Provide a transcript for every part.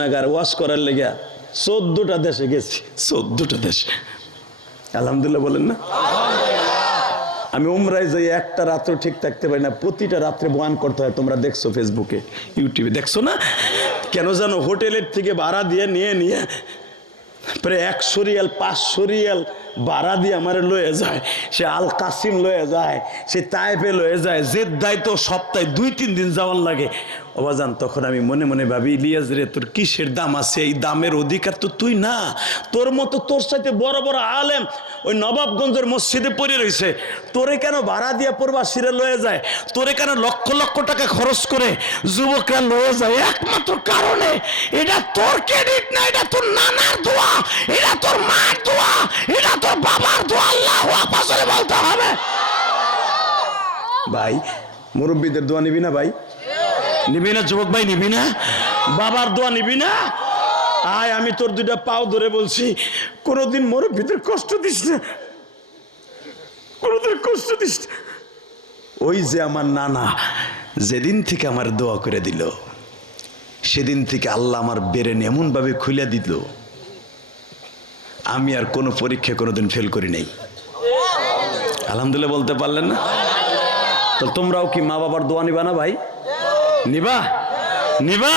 নাগার wash করার লেগে চোদ্দটা দেশে গেছি। চোদ্দটা দেশে? আলহামদুলিল্লাহ বলেন না? আমি উমরায় যাই একটা রাত্র ঠিক থাকতে পারি না। প্রতিটা রাত্রে বয়ান করতে হয় তোমরা দেখছ ফেসবুকে ইউটিউবে। দেখছ না? কেন জানো হোটেলের থেকে ভাড়া দিয়ে নিয়ে নিয়ে প্রায় একশো রিয়াল পাঁচশো রিয়াল ভাড়া দিয়ে আমার লয়ে যায়। সে আল কাসিম লয়ে যায় সে তাইপে লয়ে যায়। জেদ্দায় তো সপ্তাহে দুই তিন দিন যাওয়ার লাগে। অবাজান, তখন আমি মনে মনে ভাবি, ইলিয়াস রে, তোর কিসের দাম আছে? এই দামের অধিকার তো তুই না। তোর মতো তোর সাথে বড় বড় আলেম ওই নবাবগঞ্জের মসজিদে পড়ে রয়েছে। তোরে কেন ভাড়া দিয়ে প্রবাসীরা লয়ে যায়? তোরে কেন লক্ষ লক্ষ টাকা খরচ করে যুবকরা লয়ে যায়? একমাত্র কারণে, এটা তোর ক্রেডিট না, এটা তোর নানার দোয়া। এটা তোর মার দোয়া। এটা তোর বাবার দোয়া। আল্লাহ বলতে হবে। ভাই, মুরব্বীদের দোয়া নিবি না ভাই? নিবি না, যুবক ভাই, নিবি না? বাবার দোয়া নিবি না? আয়, আমি তোর দুইটা পাও ধরে বলছি, কোনোদিন মোর ভিতরে কষ্ট দিস না। কোনোদিন কষ্ট দিস না। ওই যে আমার নানা, যেদিন থেকে আমার দোয়া করে দিল, সেদিন থেকে আল্লাহ আমার বেরেন এমনভাবে খুলে দিল, আমি আর কোনো পরীক্ষা কোনোদিন ফেল করি নাই। আলহামদুলিল্লাহ বলতে পারলেন না? তো তোমরাও কি মা বাবার দোয়া নিবা না ভাই? নিবা নিবা।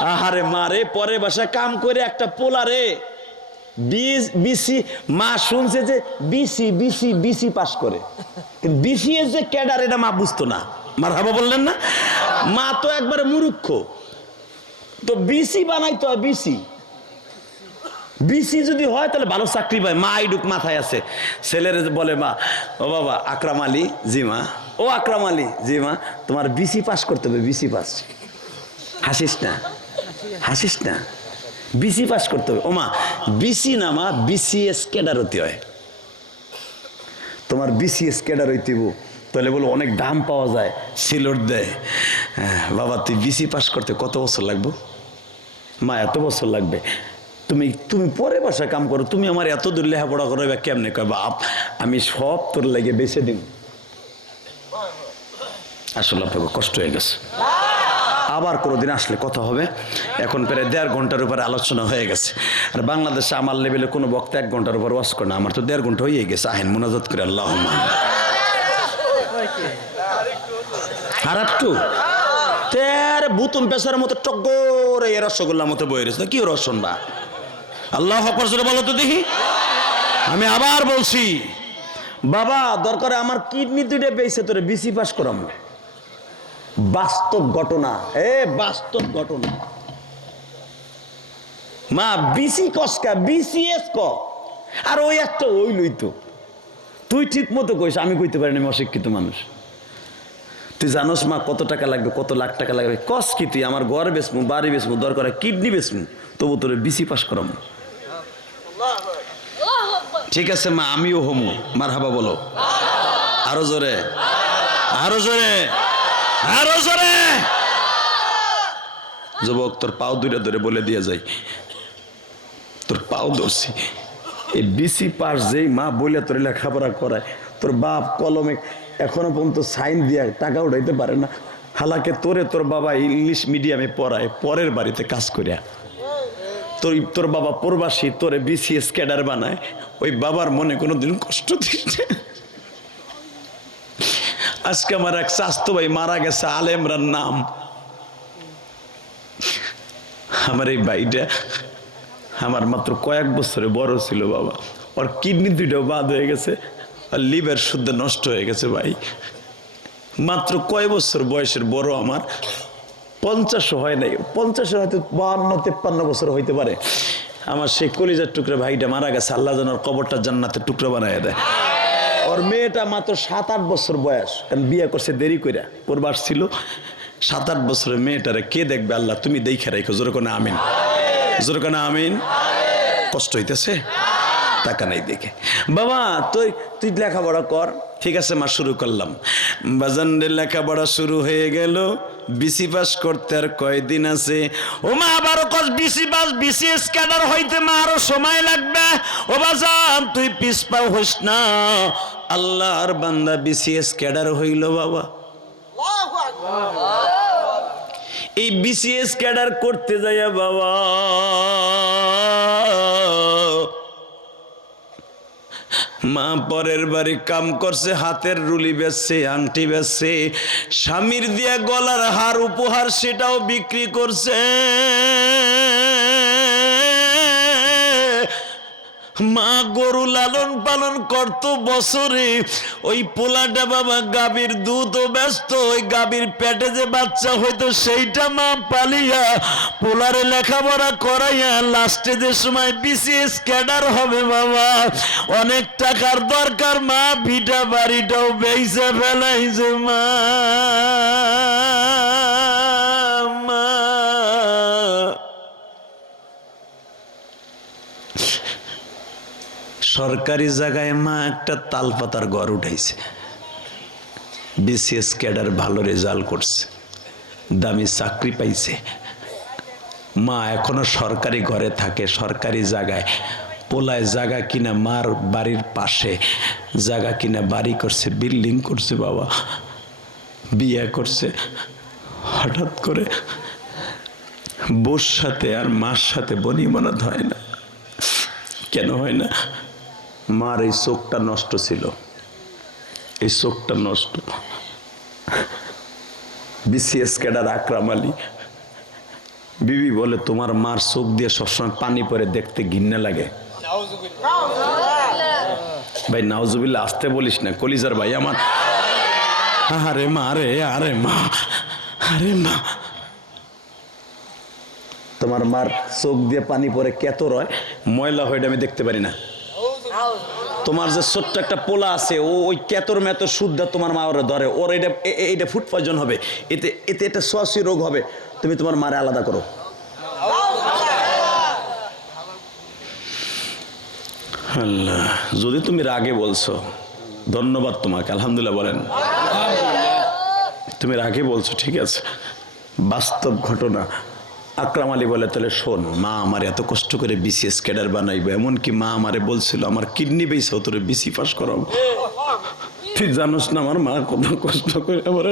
আহারে মারে পরে বাসা কাম করে একটা পোলারে বিস- মা শুনছে যে বিসি বিসি বিসি পাস করে। বিসি এর যে ক্যাডার, এটা মা বুঝতো না। মার হাবা বললেন না? মা তো একবারে মুরুক্ষ তো বিসি বানাইতো হয় বিসি বিসি যদি হয়, তাহলে ভালো চাকরি পায়। মা আইডুক মাথায় আছে। ছেলের বলে মা, ও বাবা, আকরাম আলী, জি মা। ও আকরাম আলী জি মা তোমার বিসি পাস করতে হবে বিসি পাস হাসিস না হাসিস না। বিসি পাস করতে হবে। ও মা বিসি না মা বিসিএস ক্যাডার হতে হয়। তোমার বিসিএস ক্যাডার হইতেব তাহলে বলো অনেক দাম পাওয়া যায় সিলোট দেয়। হ্যাঁ, বাবা তুই বিসি পাস করতে কত বছর লাগবে? মা এত বছর লাগবে। তুমি তুমি পরে বাসা কাম করো তুমি আমার এত দূর লেখাপড়া করো কেমনে? কয় বাপ আমি সব তোর লেগে বেছে দিব আসলে আপনাকে কষ্ট হয়ে গেছে। আবার কোনো দিন আসলে কথা হবে। এখন প্রায় দেড় ঘণ্টার উপরে আলোচনা হয়ে গেছে। আর বাংলাদেশে আমার লেভেলে কোনো বক্তা এক ঘণ্টার উপর ওয়াশ করে না। আমার তো দেড় ঘণ্টা হয়ে গেছে। আহেন, মোনাজাত করে আল্লাহ আর একটু, তের বুতুম পেশার মতো টগর এই রসগোল্লার মতো বই রয়েছে। কি রসন বা? আল্লাহ হকর বলো তো দেখি। আমি আবার বলছি, বাবা, দরকার আমার কিডনি দুইটা পেয়েছে তোরে বিসি পাস করাম। বাস্তব ঘটনা। এ, বাস্তব ঘটনা। মা, বিসি কসকা বিসিএস ক? আর ওই একটা ওই লই তো। তুই ঠিক মতো কইস, আমি কইতে পারিনি আমি অশিক্ষিত মানুষ। তুই জানোস মা, কত টাকা লাগবে, কত লাখ টাকা লাগবে? কস কি তুই, আমার ঘর বেচমু, বাড়ি বেচমু, দরকার কিডনি বেচমু, তবু তোর বিসি পাস করাম। ঠিক আছে মা, আমিও হমু। মার হাবা বলো। আরও জোরে। আরও জোরে। যুবক, তোর পাও দুইটা ধরে বলে দিয়ে যাই। তোর পাও ধরছি। এই বিসি পাস যেই মা বলে তোর লেখাপড়া করায়, তোর বাপ কলমে এখনও পর্যন্ত সাইন দিয়া টাকা উঠাইতে পারে না। হালাকে তোরে তোর বাবা ইংলিশ মিডিয়ামে পড়ায়, পরের বাড়িতে কাজ করিয়া। তোর তোর বাবা প্রবাসী, তোরে বিসিএস ক্যাডার বানায়। ওই বাবার মনে কোনোদিন কষ্ট দিচ্ছে আজকে আমার এক স্বাস্থ্য ভাই মারা গেছে, আলেমরার নাম। আমার এই ভাইটা আমার মাত্র কয়েক বছরে বড় ছিল বাবা। ওর কিডনি দুইটাও বাদ হয়ে গেছে, আর লিভার শুদ্ধ নষ্ট হয়ে গেছে ভাই। মাত্র কয় বছর বয়সের বড় আমার। পঞ্চাশও হয় নাই পঞ্চাশে হয়তো বাহান্ন, তেপ্পান্ন বছর হইতে পারে। আমার সেই কলিজার টুকরা ভাইটা মারা গেছে, আল্লাহ যেন ওর কবরটা জান্নাতের টুকরো বানায় দেয়। ওর মেয়েটা মাত্র সাত আট বছর বয়স। কারণ বিয়ে করছে, দেরি কইরা। প্রবাস ছিল সাত আট বছরের মেয়েটারে কে দেখবে আল্লাহ? তুমি দেখে রাখো জোর কোনা আমিন। জোর কোনা আমিন। কষ্ট হইতেছে? টাকা নাই দেখে। বাবা, তুই তুই লেখাপড়া কর। ঠিক আছে, মা, শুরু করলাম। বাজানের লেখাপড়া শুরু হয়ে গেল। বিসি পাস করতে আর কয়দিন আছে? ও মা আবার কস, বিসি পাস বিসিএস ক্যাডার হইতে মা, আরও সময় লাগবে? ও বাজান, তুই পিস পাও হইস না। আল্লাহর বান্দা বিসিএস ক্যাডার হইল বাবা। এই বিসিএস ক্যাডার করতে যাইয়া বাবা মা পরের বাড়ি কাম করছে হাতের রুলি বেচছে আংটি বেচছে স্বামীর দিয়া গলার হার উপহার সেটাও বিক্রি করছে। মা গরু লালন পালন করত বছরে। ওই পোলাটা বাবা গাভীর দুধ ও ব্যস্ত ওই গাভীর পেটে যে বাচ্চা হইতো সেইটা মা পালিয়া পোলারে লেখাপড়া করাইয়া লাস্টে যে সময় বিসিএস ক্যাডার হবে বাবা, অনেক টাকার দরকার মা ভিটা বাড়িটাও বেইসে ফেলাইছে মা। সরকারি জায়গায় মা একটা তালপাতার ঘর উঠাইছে। বিসিএস ক্যাডার ভালো রেজাল্ট করছে, দামি চাকরি পাইছে। মা এখনও সরকারি ঘরে থাকে, সরকারি জায়গায়। পোলায় জায়গা কিনা মার বাড়ির পাশে, জায়গা কিনা বাড়ি করছে, বিল্ডিং করছে বাবা। বিয়ে করছে, হঠাৎ করে বোর সাথে আর মার সাথে বনিমানত হয় না। কেন হয় না? মার, এই চোখটা নষ্ট ছিল। এই চোখটা নষ্ট। বিসিএস ক্যাডার আকরাম আলী। বিবি বলে, তোমার মার চোখ দিয়ে সবসময় পানি পরে দেখতে ঘিন্না লাগে। ভাই নাওজুবিল্লা আসতে বলিস না। কলিজার ভাই আমার। আরে মা রে আরে মা আরে মা। তোমার মার চোখ দিয়ে পানি পরে কেত রয়? ময়লা হয়ে আমি দেখতে পারি না। তোমার যে ছোট্ট একটা পোলা আছে, ও ওই কেতর মেতর শুদ্ধা তোমার মা ওরা ধরে, ওর এটা এ- এ- এটা ফুড পয়জন হবে। এতে এতে এটা শ্বাসী রোগ হবে, তুমি তোমার মারে আলাদা করো। যদি তুমি রাগে বলছো, ধন্যবাদ তোমাকে, আলহামদুলিল্লাহ বলেন। তুমি রাগে বলছো, ঠিক আছে। বাস্তব ঘটনা। আকরাম আলী বলে তাহলে শোন মা আমার এত কষ্ট করে বিসিএস ক্যাডার বানাইবে এমনকি মা আমারে বলছিল আমার কিডনি বেস তোরে বিসি পাস করাবো। তুই জানোস না আমার মা কত কষ্ট করে আমার।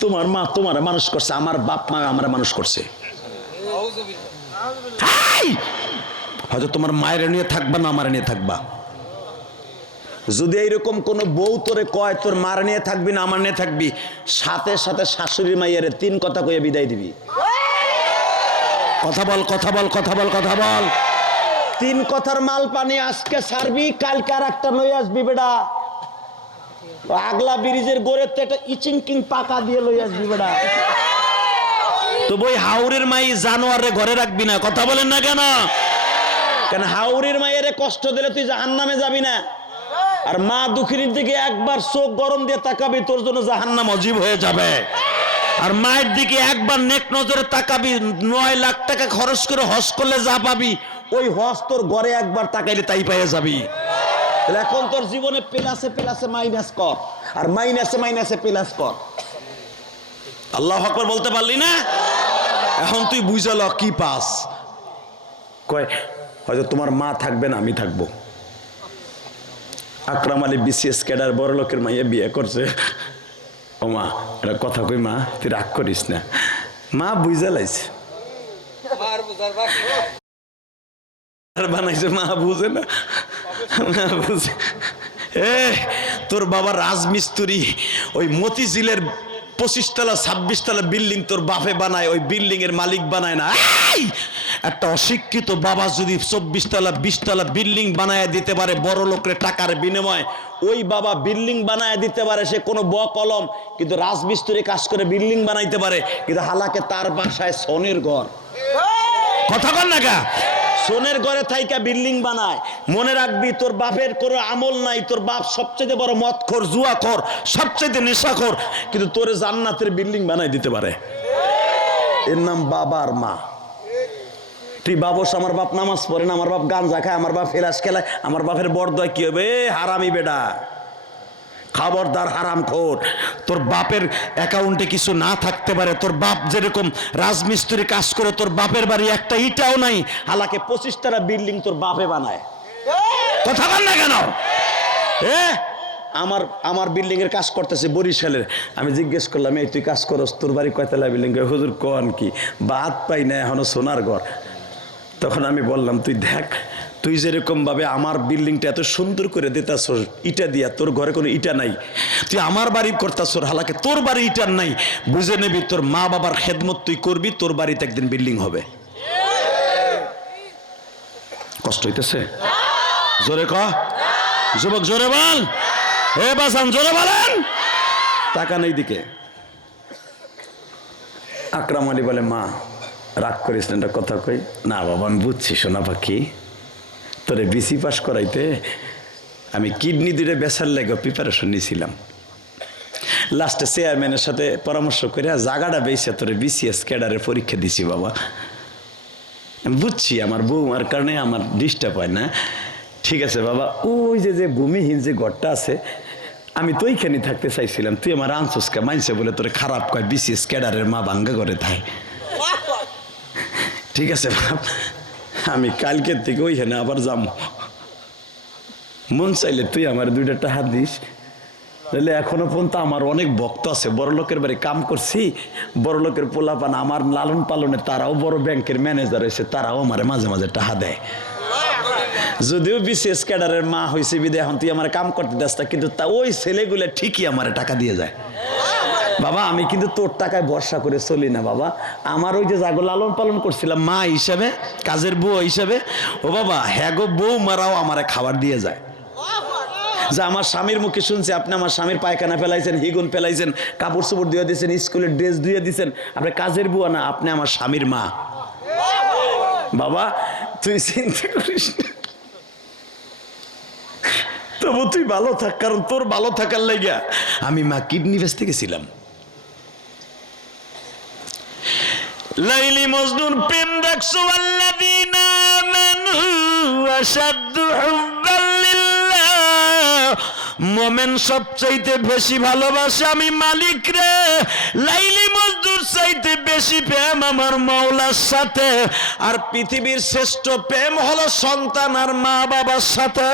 তোমার মা তোমার মানুষ করছে আমার বাপ মা আমার মানুষ করছে। হয়তো তোমার মায়ের নিয়ে থাকবা না আমার নিয়ে থাকবা। যদি এইরকম কোন বউ তোরে কয়, তোর মার নিয়ে থাকবি না, আমার নিয়ে থাকবি? সাথে সাথে শাশুড়ি মাইয়ের তিন কথা কয়ে বিদায় দিবি। কথা বল কথা বল কথা বল কথা বল। তিন কথার মাল পানি আজকে সারবি কালকে আর একটা লই আসবি বেড়া। আগলা ব্রিজের গোড়ের একটা ইচিং কিং পাকা দিয়ে লই আসবি বেড়া। তো বই হাউরের মাই জানোয়ারে ঘরে রাখবি না, কথা বলেন না কেন? কেন হাউরের মায়ের কষ্ট দিলে তুই জাহান নামে যাবি না? আর মা দুঃখিনীর দিকে একবার চোখ গরম দিয়ে তাকাবি, তোর জন্য জাহান্নাম অজীব হয়ে যাবে। আর মায়ের দিকে একবার নেক নজরে তাকাবি, নয় লাখ টাকা খরচ করে হস করলে যা পাবি, ওই হস তোর ঘরে একবার তাকাইলে তাই পাইয়ে যাবি। এখন তোর জীবনে প্লাসে প্লাসে মাইনাস কর, আর মাইনাসে মাইনাসে প্লাস কর। আল্লাহ আকবর বলতে পারলি না? এখন তুই বুঝাল কি পাস। কয়, হয়তো তোমার মা থাকবে না, আমি থাকব। আকরাম আলী বিসিএস ক্যাডার, বড় লোকের মাইয়া বিয়ে করছে। ও মা এটা কথা কই মা, তুই রাগ করিস না। মা বুঝা লাইছে। বানাইছে, মা বুঝে না। মা বুঝে। এ, তোর বাবা রাজমিস্ত্রি, ওই মতিঝিলের পঁচিশ তলা ছাব্বিশ তলা বিল্ডিং তোর বাপে বানায়, ওই বিল্ডিং এর মালিক বানায় না! একটা অশিক্ষিত বাবা যদি চব্বিশ তলা বিশ তলা বিল্ডিং বানায় দিতে পারে, বড় লোকের টাকার বিনিময়। ওই বাবা বিল্ডিং বানায় দিতে পারে, সে কোনো ব কলম, কিন্তু রাজমিস্ত্রি কাজ করে বিল্ডিং বানাইতে পারে, কিন্তু হালাকে তার বাসায় সোনের ঘর। কথা বল না কা সোনের ঘরে থাইকা বিল্ডিং বানায়। মনে রাখবি, তোর বাপের কোনো আমল নাই, তোর বাপ সবচেয়ে বড় মদ খোর জুয়া খোর সবচেয়ে নেশা খোর কিন্তু তোরে জান্নাতের বিল্ডিং বানাই দিতে পারে। এর নাম বাবার মা। তুই বাবস আমার বাপ নামাজ পড়ে না, আমার বাপ গাঞ্জা খায়, আমার বাপ ফেলাস খেলায়, আমার বাপের বরদয় কি হবে? হারামি বেডা খবরদার হারাম খোর। তোর বাপের অ্যাকাউন্টে কিছু না থাকতে পারে, তোর বাপ যেরকম রাজমিস্ত্রি কাজ করে, তোর বাপের বাড়ি একটা ইটাও নাই, হালাকে পঁচিশ পঁচিশটারা বিল্ডিং তোর বাপে বানায়। কথা বল না কেন? এ? আমার আমার বিল্ডিং এর কাজ করতেছে বরিশালের। আমি জিজ্ঞেস করলাম, এই তুই কাজ করস, তোর বাড়ি কয়তলা বিল্ডিং হুজুর, কন কি? বাদ পাই না, এখনও সোনার ঘর। তখন আমি বললাম, তুই দেখ, তুই যেরকম ভাবে আমার বিল্ডিংটা এত সুন্দর করে দিতাস ইটা দিয়া তোর ঘরে কোনো ইটা নাই। তুই আমার বাড়ি করতাস হালাকে তোর বাড়ি ইটার নাই। বুঝে নেবি, তোর মা বাবার খেদমত তুই করবি, তোর বাড়িতে একদিন বিল্ডিং হবে। কষ্ট হইতেছে? জোরে ক? যুবক, জোরে বল। হে বাসান, জোরে বলেন। টাকা নেই দিকে আকরাম আলী বলে, মা রাগ করিস না একটা কথা কই। না বাবা, আমি বুঝছি, সোনা পাখি। তোরে বিসি পাস করাইতে আমি কিডনি দুটো বেচার লেগে প্রিপারেশন নিয়েছিলাম লাস্টে চেয়ারম্যানের সাথে পরামর্শ করে জাগাটা বেসে তোরে বিসিএস ক্যাডারের পরীক্ষা দিছি বাবা। বুঝছি, আমার বৌমার কারণে আমার ডিস্টার্ব হয় না। ঠিক আছে বাবা, ওই যে যে ভূমিহীন যে ঘরটা আছে, আমি তো ওইখানে থাকতে চাইছিলাম। তুই আমার আনসোসকা মানছে বলে তোরে খারাপ কয় বিসিএস ক্যাডারের মা ভাঙ্গা করে থাকে ঠিক আছে, বাপ। আমি কালকের থেকে ওইখানে আবার যাব। মন চাইলে তুই আমার দুইটা টাকা দিস। তাহলে এখনও পর্যন্ত আমার অনেক ভক্ত আছে। বড় লোকের বাড়ি কাম করছি। বড় লোকের পোলাপান আমার লালন পালনে তারাও বড় ব্যাংকের ম্যানেজার হয়েছে, তারাও আমার মাঝে মাঝে টাকা দেয়। যদিও বিশেষ ক্যাডারের মা হয়েছে বিদে এখন তুই আমার কাম করতে দাস কিন্তু তা ওই ছেলেগুলো ঠিকই আমার টাকা দিয়ে যায়। বাবা, আমি কিন্তু তোর টাকায় ভরসা করে চলি না বাবা। আমার ওই যে জাগো লালন পালন করছিলাম মা হিসাবে, কাজের বউ হিসাবে, ও বাবা হ্যাঁ গো বউ মারাও আমারে খাবার দিয়ে যায়। যে আমার স্বামীর মুখে শুনছে, আপনি আমার স্বামীর পায়খানা ফেলাইছেন, হিগুন ফেলাইছেন, কাপড় চোপড় দিয়ে দিয়েছেন, স্কুলের ড্রেস ধুয়ে দিয়েছেন, আপনি কাজের বুয়া না, আপনি আমার স্বামীর মা। বাবা, তুই চিন্তা করিস না। তবু তুই ভালো থাক, কারণ তোর ভালো থাকার লাইগা আমি মা কিডনি বেচতে গেছিলাম লাইলি মজনুর প্রেম দেখছ আল্লাযীনা আমানু আশাদ্দু মোমেন সবচাইতে বেশি ভালোবাসে আমি মালিক রে। লাইলি মজদুর চাইতে বেশি প্রেম আমার মৌলার সাথে। আর পৃথিবীর শ্রেষ্ঠ প্রেম হলো সন্তান আর মা বাবার সাথে।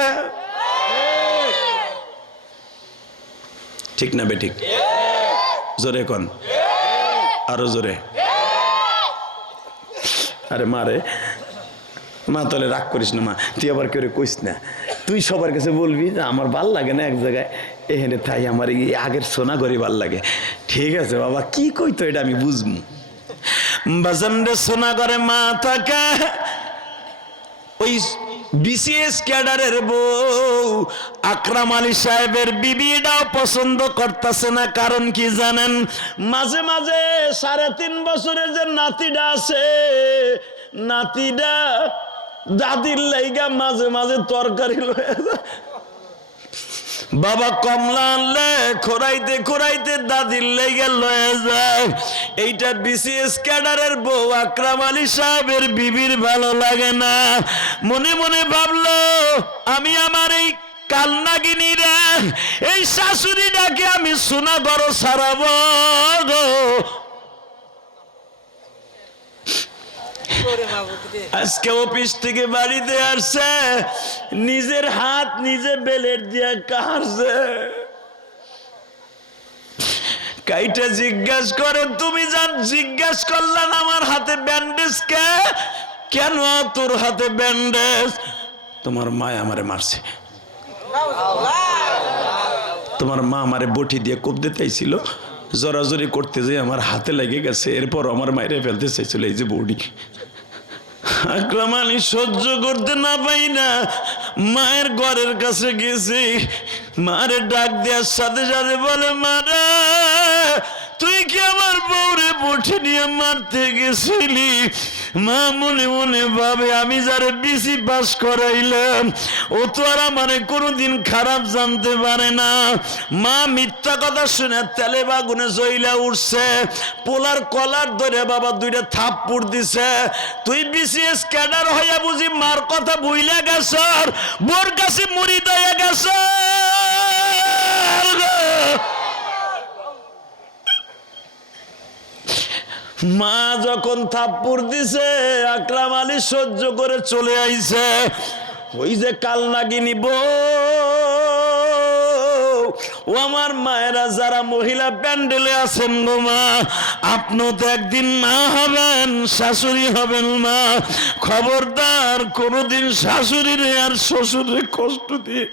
ঠিক না বেঠিক জোরে কন। আরও জোরে। আরে মারে মা তাহলে রাগ করিস না, মা। তুই আবার কেউ কইস না? তুই সবার কাছে বলবি যে আমার ভালো লাগে না এক জায়গায় এখানে তাই আমার এই আগের সোনা ঘরে ভালো লাগে। ঠিক আছে বাবা, কি কইতো এটা আমি বুঝব? বাজান রে সোনা ঘরে মা থাকে ওই বিসিএস ক্যাডারের বউ আকরাম আলী সাহেবের বিবিটাও পছন্দ করতেছে না, কারণ কি জানেন মাঝে মাঝে সাড়ে তিন বছরের যে নাতিটা আছে, নাতিটা দাদির লাইগা মাঝে মাঝে তরকারি লয়ে। বাবা কমলা আনলে খোরাইতে খোরাইতে দাদির লেগে লয়ে যায়। এইটা বিসিএস ক্যাডারের বউ আকরাম আলী সাহেবের বিবির ভালো লাগে না। মনে মনে ভাবলো, আমি আমার এই কালনাগিনীরা, এই শাশুড়িটাকে আমি সোনা বড় সারাবো আজকে অফিস থেকে বাড়িতে আসছে, নিজের হাত নিজে বেলের দিয়ে কাটছে। কাইটা জিজ্ঞাস করে, তুমি যান, জিজ্ঞাস করলেন আমার হাতে ব্যান্ডেজ কে? কেন তোর হাতে ব্যান্ডেজ তোমার মা আমারে মারছে। তোমার মা আমারে বটি দিয়ে কোপ দিতে ছিল জোরাজোরি করতে যে আমার হাতে লেগে গেছে এরপর আমার মায়েরে ফেলতে চাইছিল এই যে বডি আকরাম সহ্য করতে না পাই না। মায়ের ঘরের কাছে গেছি। মারে ডাক দেওয়ার সাথে সাথে বলে, মারা, তুই কি আমার বউরে বঠে নিয়ে মারতে গেছিলি? মা মনে মনে ভাবে আমি যারে বিসি পাস করাইলাম, ও তো আর আমারে কোনোদিন খারাপ জানতে পারে না। মা মিথ্যা কথা শুনে তেলে বাগুনে জইলা উঠছে, পোলার কলার ধরে বাবা দুইটা থাপ্পুর দিছে। তুই বিসিএস ক্যাডার হইয়া বুঝি মার কথা ভুইলা গেছ বোর কাছে মুড়ি দয়ে গেছ। মা যখন থাপ্পুর দিছে, আকরাম আলী সহ্য করে চলে আইছে। ওই যে কাল নাগিনী ও আমার মায়েরা যারা মহিলা প্যান্ডেলে আছেন গো মা, আপনিও তো একদিন মা হবেন, শাশুড়ি হবেন মা। খবরদার, কোনোদিন শাশুড়িরে আর শ্বশুরে কষ্ট দিয়ে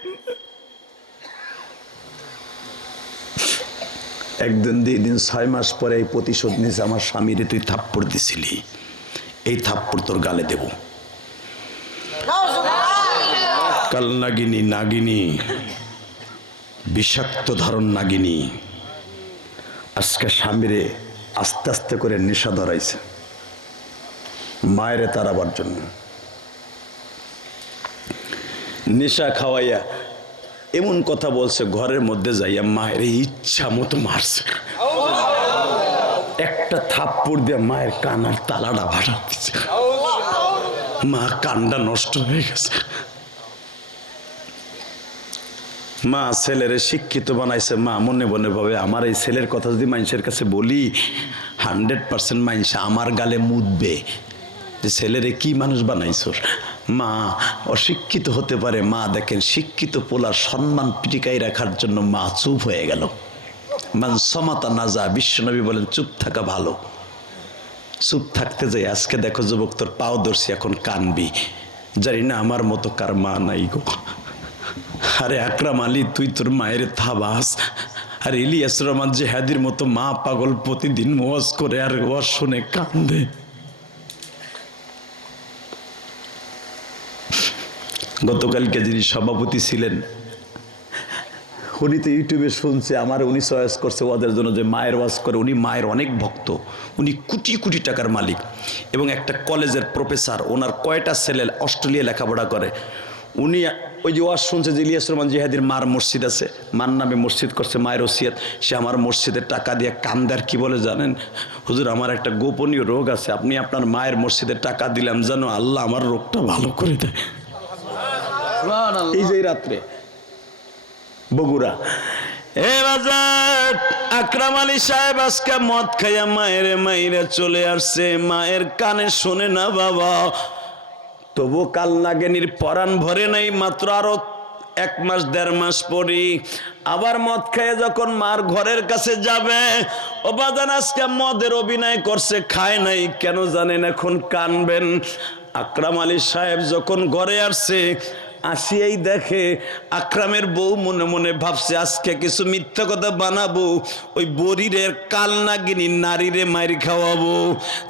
একদিন, দুই দিন, ছয় মাস পরে এই প্রতিশোধ নিয়েছে আমার স্বামীরে তুই থাপ্পড় দিছিলি। এই থাপ্পড় তোর গালে দেব। কাল নাগিনী নাগিনী বিষাক্ত ধরন নাগিনী, আজকে স্বামীরে আস্তে আস্তে করে নেশা ধরাইছে। মায়েরে তারাবার জন্য। নেশা খাওয়াইয়া এমন কথা বলছে, ঘরের মধ্যে যাইয়া মায়ের ইচ্ছা মতো মারছে। একটা থাপ্পড় দিয়ে মায়ের কানার তালাটা ভাড়া দিচ্ছে মা, কানটা নষ্ট হয়ে গেছে। মা, ছেলেরে শিক্ষিত বানাইছে। মা, মনে মনে ভাবে, আমার এই ছেলের কথা যদি মানুষের কাছে বলি হান্ড্রেড পার্সেন্ট মানুষ আমার গালে মুদবে যে ছেলেরে কি মানুষ বানাইছর মা অশিক্ষিত হতে পারে। মা দেখেন, শিক্ষিত পোলার সম্মান পিটিকাই রাখার জন্য মা চুপ হয়ে গেল। মান সমাতা নাজা, বিশ্বনবী বলেন, চুপ থাকা ভালো। চুপ থাকতে যাই। আজকে দেখো যুবক, তোর পাও দর্শি এখন কানবি। জানি না আমার মতো কার মা নাই গো। আরে আকরাম আলী, তুই তোর মায়ের থাবাস। আর ইলিয়াস রহমান জেহাদির মতো মা পাগল প্রতিদিন ওয়াজ করে, আর ওয়াজ শুনে কান্দে। গতকালকে যিনি সভাপতি ছিলেন, উনি তো ইউটিউবে শুনছে, আমার উনি চয়েস করছে ওদের জন্য যে মায়ের ওয়াজ করে, উনি মায়ের অনেক ভক্ত, উনি কোটি কোটি টাকার মালিক এবং একটা কলেজের প্রফেসর, ওনার কয়টা ছেলে অস্ট্রেলিয়া লেখাপড়া করে। উনি ওই যে ওয়াজ শুনছে যে ইলিয়াস রহমান জিহাদির মার মসজিদ আছে, মার নামে মসজিদ করছে, মায়ের ওসিয়াত, সে আমার মসজিদের টাকা দিয়ে কান্দার কি বলে জানেন? হুজুর, আমার একটা গোপনীয় রোগ আছে, আপনি আপনার মায়ের মসজিদের টাকা দিলাম জানো আল্লাহ আমার রোগটা ভালো করে দেয়। এই যে রাত্রে, বগুড়া। এ বাজার, আকরাম আলী সাহেব আজকে মদ খাইয়া মায়ের চলে আসছে। মায়ের কানে শোনে না বাবা। তবু কাল নাগেনির পরাণ ভরে নাই, মাত্র আরও এক মাস, দেড় মাস আবার মদ খেয়ে যখন মার ঘরের কাছে যাবে, ও বাদান আজকে মদের অভিনয় করছে, খায় নাই, কেন জানেন এখন কানবেন? আকরাম আলী সাহেব যখন ঘরে আসছে আসিয়াই দেখে আকরামের বউ মনে মনে ভাবছে, আজকে কিছু মিথ্যা কথা বানাবো, ওই বরিরের কাল নাগিনী নারীরে মাইর খাওয়াবো।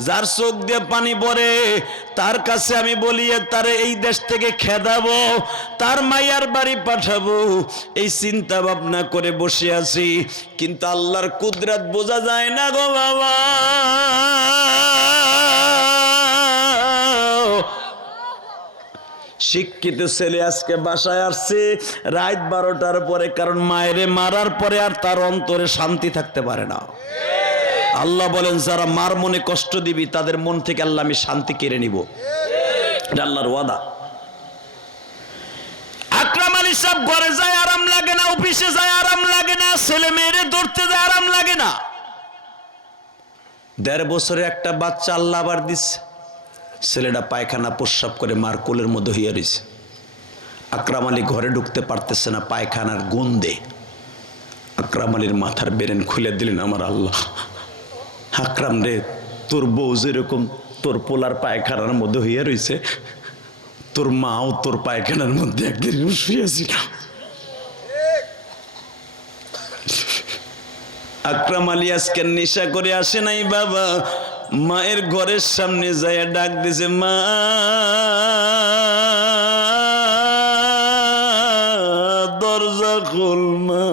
যার চোখ দিয়ে পানি পড়ে, তার কাছে আমি বলিয়ে তারে এই দেশ থেকে খেদাবো, তার মাইয়ার বাড়ি পাঠাবো। এই চিন্তা ভাবনা করে বসে আছি, কিন্তু আল্লাহর কুদরাত বোঝা যায় না গো বাবা। শিক্ষিত ছেলে আজকে বাসায় আসছে, রাত বারোটার পরে, কারণ মায়েরে মারার পরে আর তার অন্তরে শান্তি থাকতে পারে না। আল্লাহ বলেন, যারা মার মনে কষ্ট দিবি, তাদের মন থেকে আল্লাহ আমি শান্তি কেড়ে নিব। আল্লাহর ওয়াদা। ঘরে যায় আরাম লাগে না, অফিসে যায় আরাম লাগে না যায় আরাম লাগে না। দেড় বছরে একটা বাচ্চা আল্লাহ আবার দিচ্ছে ছেলেটা পায়খানা প্রস্রাব করে মার কোলের মধ্যে হইয়া রয়েছে আকরাম আলী ঘরে ঢুকতে পারতেছে না পায়খানার গন্ধে। আকরাম আলীর মাথার বেরেন খুলে দিলেন আমার আল্লাহ। আকরাম রে, তোর বউ যেরকম তোর পোলার পায়খানার মধ্যে হইয়া রয়েছে তোর মাও তোর পায়খানার মধ্যে একদিন শুয়েছিল আকরাম আলী আজকে নেশা করে আসে নাই বাবা। মায়ের ঘরের সামনে যায় ডাক দিছে, মা, দরজা খোল, মা।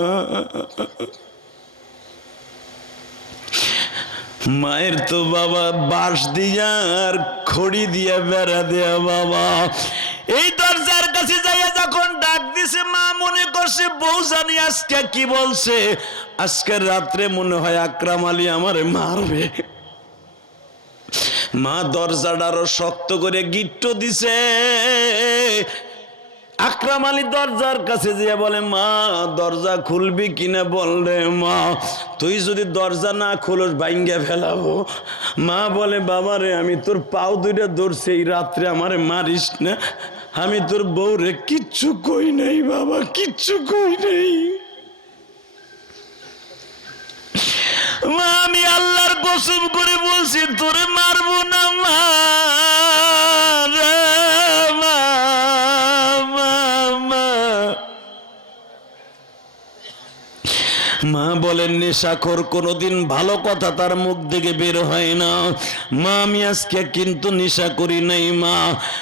মায়ের তো বাবা বাঁশ দিয়া আর খড়ি দিয়া বেড়া দেয়া বাবা। এই দরজার কাছে যাইয়া যখন ডাক দিছে, মা, মনে করছে বউ জানি আজকে কি বলছে? আজকে রাত্রে মনে হয় আকরাম আলী আমারে মারবে। মা দরজাটা আরও শক্ত করে গিট্ট দিছে। আকরাম আলী দরজার কাছে দিয়ে বলে, মা, দরজা খুলবি কিনা বল রে মা, তুই যদি দরজা না খুলোস ভাঙ্গে ফেলাবো। মা বলে, বাবা রে, আমি তোর পাও দুইটা ধরছি, এই রাত্রে আমারে মারিস না। আমি তোর বউ রে কিচ্ছু কই নাই, বাবা, কিচ্ছু কই নাই। মা, আমি আল্লাহর কসম করে বলছি, তোরে মারবো না, মা। মা বলেন, নেশাখোর কোনোদিন ভালো কথা তার মুখ থেকে বের হয় না। মা, আমি আজকে কিন্তু নেশা করি নাই, মা।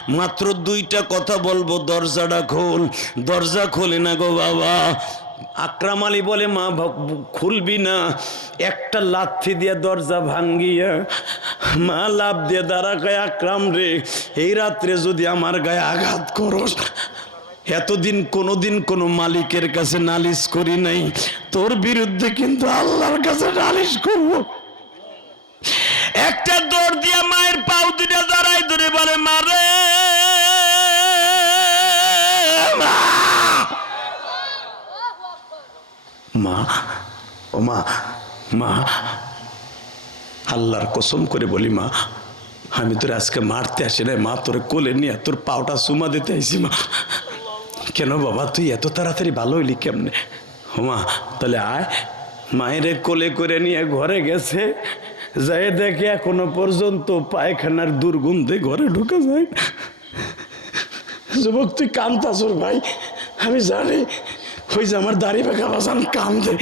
মাত্র দুইটা কথা বলব, দরজাটা খোল। দরজা খোলে না গো বাবা। আকরাম আলী বলে, মা খুলবি না। একটা লাথি দিয়ে দরজা ভাঙ্গিয়া, মা লাভ দিয়ে দাঁড়া গায়ে আকরাম রে। এই রাত্রে যদি আমার গায়ে আঘাত করস, এতদিন কোনোদিন কোনো মালিকের কাছে নালিশ করি নাই। তোর বিরুদ্ধে কিন্তু আল্লাহর কাছে নালিশ করব। একটা দৌড় দিয়ে মায়ের পাও দুটা দাঁড়াই ধরে বলে মারে মা! মা ও মা মা আল্লাহর কসম করে বলি, মা, আমি তোর আজকে মারতে আসি না মা, তোর কোলে নিয়ে তোর পাওটা সুমা দিতে আইসি মা। কেন বাবা, তুই এত তাড়াতাড়ি ভালো হইলি কেমনে? ও মা তাহলে আয়, মায়ের কোলে করে নিয়ে ঘরে গেছে, যাই দেখে এখনও পর্যন্ত পায়খানার দুর্গন্ধে ঘরে ঢুকে যায় যুবক, তুই কান্তাসুর ভাই, আমি জানি যে আমার দাড়ি বেঁকা বাজান কান্দে।